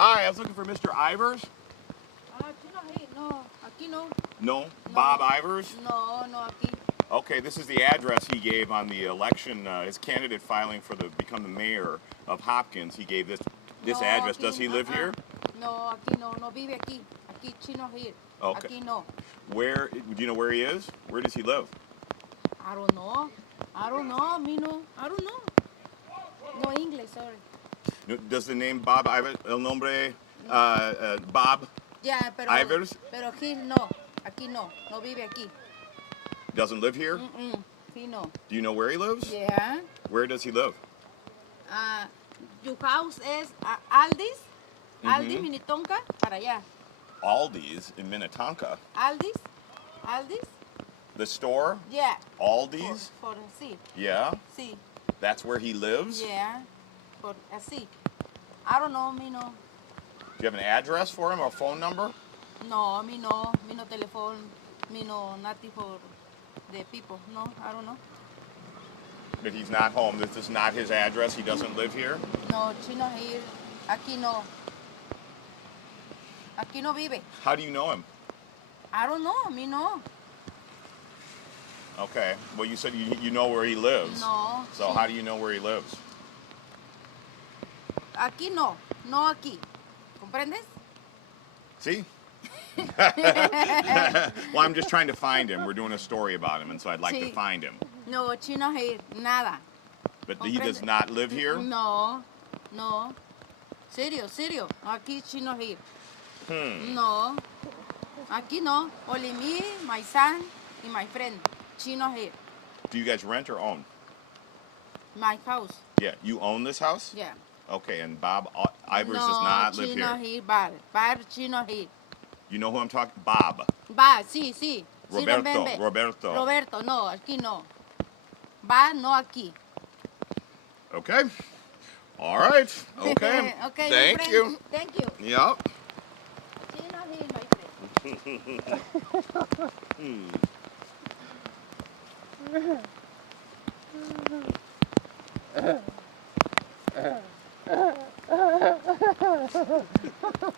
Hi, I was looking for Mr. Ivers. No, aquí no. No? No. Bob Ivers? No, no aquí. Okay, this is the address he gave on the election, his candidate filing for become the mayor of Hopkins. He gave this No, address. aquí, Does he live here? No, aquí no. No vive aquí. Aquí Chino here. Okay. Aquí no. Where, do you know where he is? Where does he live? I don't know. I don't know. Me no. I don't know. No English, sorry. Does the name Bob Ivers, el nombre Bob Yeah, pero Ivers Pero he no. Aquí no. No vive aquí. doesn't live here? He no. Do you know where he lives? Yeah. Where does he live? Your house is Aldis. Aldis, Minnetonka, para allá. Aldi's in Minnetonka. Aldis. Aldis. The store? Yeah. Aldi's? For sí. Yeah? Sí. That's where he lives? Yeah. Por así. I don't know, me no. Do you have an address for him or a phone number? No, me no. Me no telephone. Me no nothing for the people. No, I don't know. But he's not home. This is not his address. He doesn't live here? No, Chino here. Aquí no. Aquí no vive. How do you know him? I don't know, me no. Okay. Well, you said you know where he lives. No. So sí. how do you know where he lives? Aquí no. No aquí. ¿Comprendes? See? Well, I'm just trying to find him. We're doing a story about him, and so I'd like to Sí. find him. No, Chino here. Nada. But he does not live here? No. No. Serio. Aquí Chino here. No. Aquí no. Only me, my son, and my friend. Chino here. Do you guys rent or own? My house. Yeah. You own this house? Yeah. Okay, and Bob Ivers no, does not live Chino here. Bar Chino here. You know who I'm talking? Bob. Va, sí. Sí, Roberto. ven. Roberto. Roberto, no, aquí no. Va, no aquí. Okay. All right. Okay. Okay, Thank friend. you. Thank you. Yep. Chino here, my friend.